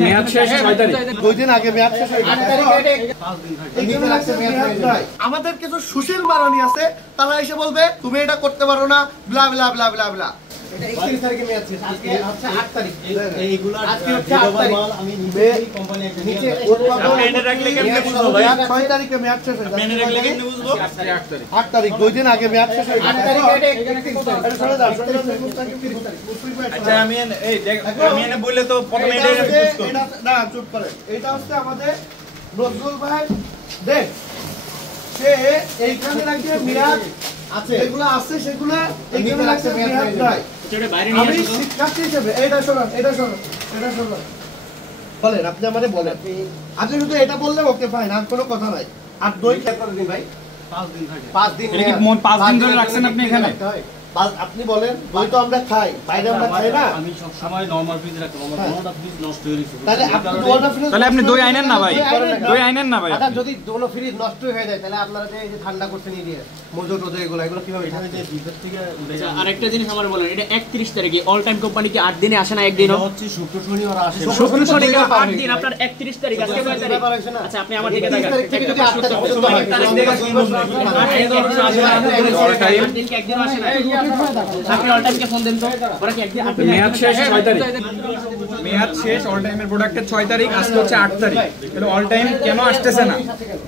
মেয়াদ শেষ 6 তারিখ, 2 দিন আগে মেয়াদ শেষ হয়ে গেছে। আমাদের কিছু সুশীল মারানি আছে, তারা এসে বলবে তুমি এটা করতে পারো না, ব্লা ব্লা ব্লা ব্লা ব্লা। এটা 31 তারিখে মেয়াদ শেষ, আজকে হচ্ছে 8 তারিখ। এইগুলো আজকে হচ্ছে 8 তারিখ, আমি নিজেই কোম্পানি একটা নিচে আপনি এনে রাখলে কেমনে বুঝবো ভাই? 6 তারিখে মেয়াদ শেষ হয়ে আপনি এনে রাখলে কেমনে বুঝবো? 8 তারিখ, 2 দিন আগে মেয়াদ শেষ হয়ে গেছে। 8 তারিখে এটা 31 তারিখ। এটা সরে যাও, সরে যাও। আচ্ছা আমি এনে বললে তো প্রথমে এটা না চুপ করে। এটা হচ্ছে আমাদের নজরুল ভাই দেখ, সে এইখানে রাখবে মেয়াদ আছে, এগুলো আছে সেগুলো এইখানে রাখছে মেয়াদ নাই। এটা বাইরে নিয়ে আমি আসো। শিক্ষার্থী হিসেবে এটা শোনান, এটা শোনান, এটা শোনান। বলেন, আপনি আমারে বলেন। আপনি শুধু এটা বললে ওকে ফাইন, আর কোনো কথা নাই। আর দই খেয়ে করে দিন ভাই, 5 দিন থাকে, 5 দিন। এটা কি 5 দিন ধরে রাখছেন আপনি এখানে? আপনি বলেন, দই তো আমরা খাই, বাইরে আমরা খাই না। আমি সব সময় নরমাল ফ্রিজ রাখি, আমার কোনটা ফ্রিজ নষ্ট হয়ে গেছে। তাহলে আপনি দই আইনেন না ভাই, দই আইনেন না ভাই। আচ্ছা যদি দোনো ফ্রিজ নষ্ট হয়ে যায় তাহলে আপনারা যে এই যে ঠান্ডা করছেন এই দিয়ে মজুদ টজু এগুলো কিভাবে এখানে যে ভিতর থেকে আচ্ছা আরেকটা জিনিস আমার বলেন, এটা 31 তারিখে অল টাইম কোম্পানি কি 8 দিনে আসে না একদিনও? হচ্ছে শুক্র শনি ওরা আসে। শুক্র শনি 8 দিন, আপনার 31 তারিখ আজকে কয় তারিখ? আচ্ছা আপনি আমার দিকে তাকান, থেকে যদি 8 তারিখ পর্যন্ত হয় তারিখ দেখে কি বলবেন? 8 দিন কি একদিনও আসে না? আপনি অল টাইমকে ফোন দেন তো, ওরা কি একদিন? আপনি মেয়াদ শেষ 6 তারিখ, মেয়াদ শেষ অল টাইমের প্রোডাক্টের 6 তারিখ, আজকে হচ্ছে 8 তারিখ। তাহলে অল টাইম কেন আসতেছে না?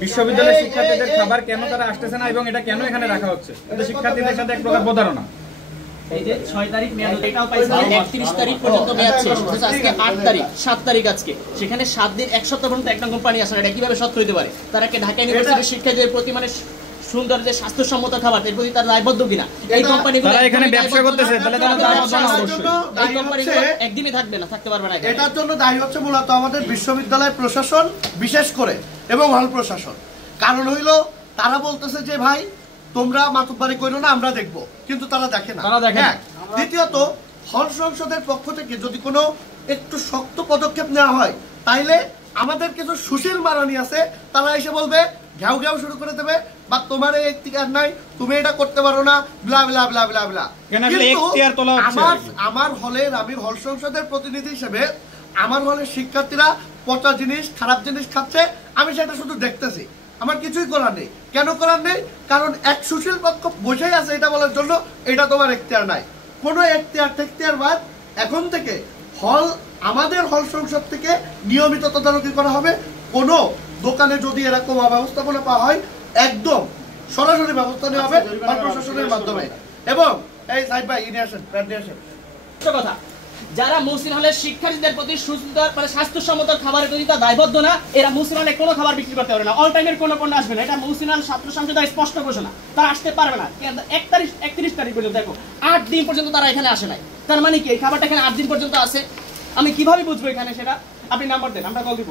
বিশ্ববিদ্যালয়ের শিক্ষার্থীদের খাবার কেন তারা আসতেছে না এবং এটা কেন এখানে রাখা হচ্ছে? এটা শিক্ষার্থীদের সাথে এক প্রকার প্রতারণা। এই যে 6 তারিখ মেয়াদ, এটাও পাইছে 31 তারিখ পর্যন্ত মেয়াদ শেষ, আজকে 8 তারিখ, 7 তারিখ আজকে। সেখানে 7 দিন 1 সপ্তাহ পর্যন্ত একটা কোম্পানি আসে না, এটা কিভাবে সত্য হতে পারে? তারা কি ঢাকা ইউনিভার্সিটির শিক্ষার্থীদের প্রতি মানে সুন্দর যে স্বাস্থ্যসম্মত খাবার এর প্রতি তারা দায়বদ্ধ কিনা? এই কোম্পানিগুলো তারা এখানে ব্যবসা করতেছে, তাহলে তারা দায়বদ্ধ না অবশ্যই। এই কোম্পানিগুলো একদিনই থাকবে না, থাকতে পারবে না। এটার জন্য দায়ী হচ্ছে মূলত আমাদের বিশ্ববিদ্যালয় প্রশাসন, বিশেষ করে এবং হল প্রশাসন। কারণ হইলো তারা বলতেছে যে ভাই তোমরা মাতব্বারি করো না, আমরা দেখবো, কিন্তু তারা দেখে না। হ্যাঁ, দ্বিতীয়ত হল সংসদের পক্ষ থেকে যদি কোনো একটু শক্ত পদক্ষেপ নেওয়া হয় তাইলে আমাদের কিছু সুশীল মারানি আছে, তারা এসে বলবে ঘেউ ঘেউ শুরু করে দেবে, বা তোমার এই এখতিয়ার নাই, তুমি এটা করতে পারো না, ব্লা ব্লা ব্লা ব্লা ব্লা। আমার হলের, আমি হল সংসদের প্রতিনিধি হিসেবে আমার হলের শিক্ষার্থীরা পচা জিনিস, খারাপ জিনিস খাচ্ছে, আমি সেটা শুধু দেখতেছি, আমার কিছুই করার নেই। কেন করার নেই? কারণ এক সুশীল পক্ষ বসেই আছে এটা বলার জন্য এটা তোমার এখতিয়ার নাই। কোনো এখতিয়ার বাদ এখন থেকে হল, আমাদের হল সংসদ থেকে নিয়মিত তদারকি করা হবে। কোনো দোকানে যদি এরকম অব্যবস্থাপনা পাওয়া হয় একদম সরাসরি ব্যবস্থা নেওয়া হবে হল প্রশাসনের মাধ্যমে। এবং এই সাইড ভাই ইনি আসেন, প্যান্ট নিয়ে আসেন। কথা, যারা মুসলিম হলের শিক্ষার্থীদের প্রতি সুন্দর মানে স্বাস্থ্যসম্মত খাবারের প্রতি তা দায়বদ্ধ না, এরা মুসলিম হলে কোনো খাবার বিক্রি করতে পারবে না, অল টাইমের কোনো পণ্য আসবে না। এটা মুসলিম হল ছাত্র সংসদ স্পষ্ট ঘোষণা, তারা আসতে পারবে না 31 তারিখ পর্যন্ত। দেখো 8 দিন পর্যন্ত তারা এখানে আসে নাই, তার মানে কি এই খাবারটা এখানে 8 দিন পর্যন্ত আছে? আমি কিভাবে বুঝবো এখানে সেটা? আপনি নাম্বার দেন, আমরা কল দিব।